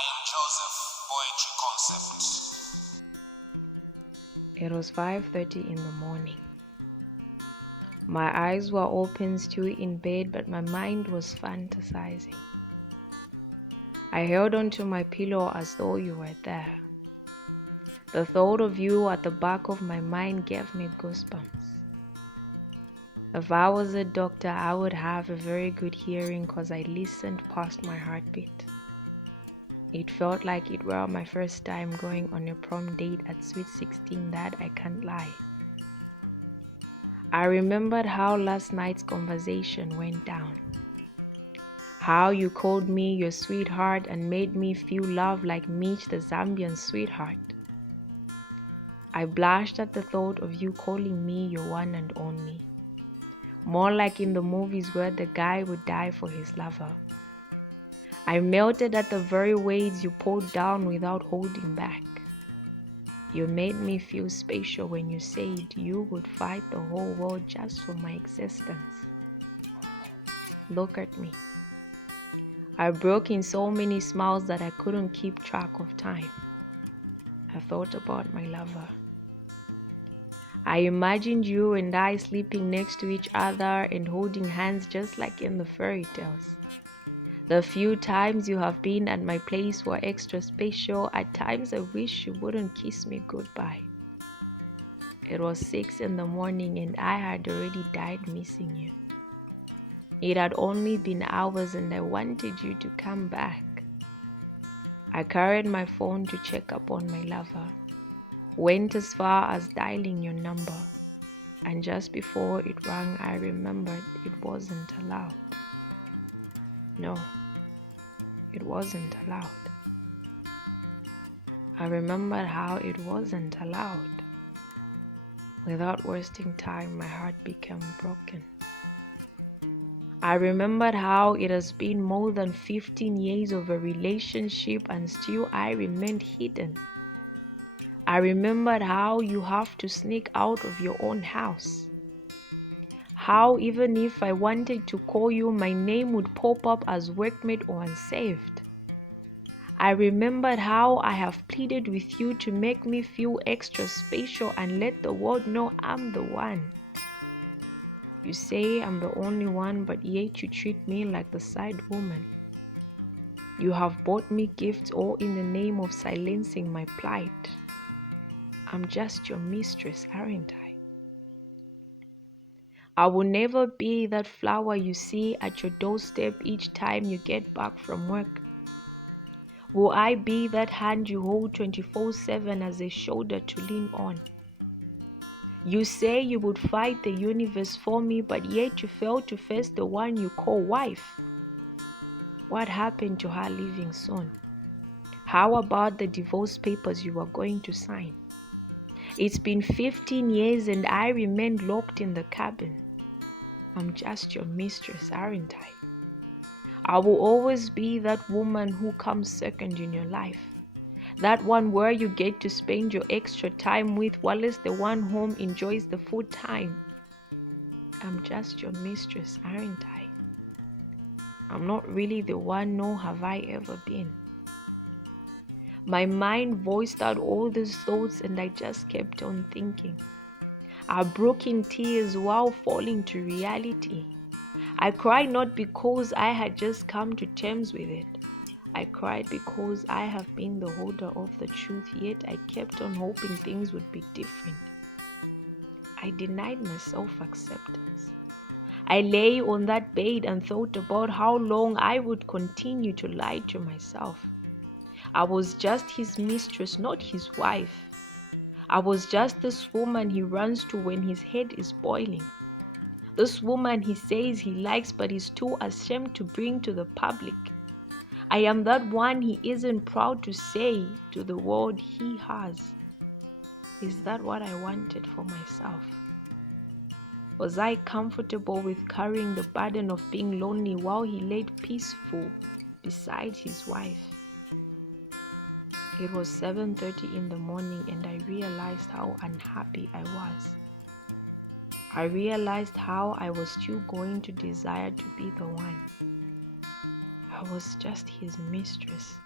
I am Joseph, Poetry Concept. It was 5:30 in the morning. My eyes were open still in bed, but my mind was fantasizing. I held onto my pillow as though you were there. The thought of you at the back of my mind gave me goosebumps. If I was a doctor, I would have a very good hearing because I listened past my heartbeat. It felt like it were my first time going on a prom date at Sweet 16, that I can't lie. I remembered how last night's conversation went down. How you called me your sweetheart and made me feel love like Mitch the Zambian sweetheart. I blushed at the thought of you calling me your one and only. More like in the movies where the guy would die for his lover. I melted at the very words you pulled down without holding back. You made me feel special when you said you would fight the whole world just for my existence. Look at me. I broke in so many smiles that I couldn't keep track of time. I thought about my lover. I imagined you and I sleeping next to each other and holding hands just like in the fairy tales. The few times you have been at my place were extra special. At times I wish you wouldn't kiss me goodbye. It was 6 in the morning and I had already died missing you. It had only been hours and I wanted you to come back. I carried my phone to check up on my lover. Went as far as dialing your number. And just before it rang, I remembered it wasn't allowed. No, it wasn't allowed. I remembered how it wasn't allowed. Without wasting time, my heart became broken. I remembered how it has been more than 15 years of a relationship and still I remained hidden. I remembered how you have to sneak out of your own house. How even if I wanted to call you, my name would pop up as workmate or unsaved. I remembered how I have pleaded with you to make me feel extra special and let the world know I'm the one. You say I'm the only one, but yet you treat me like the side woman. You have bought me gifts all in the name of silencing my plight. I'm just your mistress, aren't I? I will never be that flower you see at your doorstep each time you get back from work. Will I be that hand you hold 24/7 as a shoulder to lean on? You say you would fight the universe for me, but yet you fail to face the one you call wife. What happened to her leaving soon? How about the divorce papers you were going to sign? It's been 15 years and I remain locked in the cabin. I'm just your mistress, aren't I? I will always be that woman who comes second in your life. That one where you get to spend your extra time with, while the one home enjoys the full time. I'm just your mistress, aren't I? I'm not really the one, nor have I ever been. My mind voiced out all these thoughts and I just kept on thinking. I broke in tears while falling to reality. I cried not because I had just come to terms with it. I cried because I have been the holder of the truth, yet I kept on hoping things would be different. I denied myself acceptance. I lay on that bed and thought about how long I would continue to lie to myself. I was just his mistress, not his wife. I was just this woman he runs to when his head is boiling. This woman he says he likes but is too ashamed to bring to the public. I am that one he isn't proud to say to the world he has. Is that what I wanted for myself? Was I comfortable with carrying the burden of being lonely while he laid peaceful beside his wife? It was 7:30 in the morning and I realized how unhappy I was. I realized how I was still going to desire to be the one. I was just his mistress.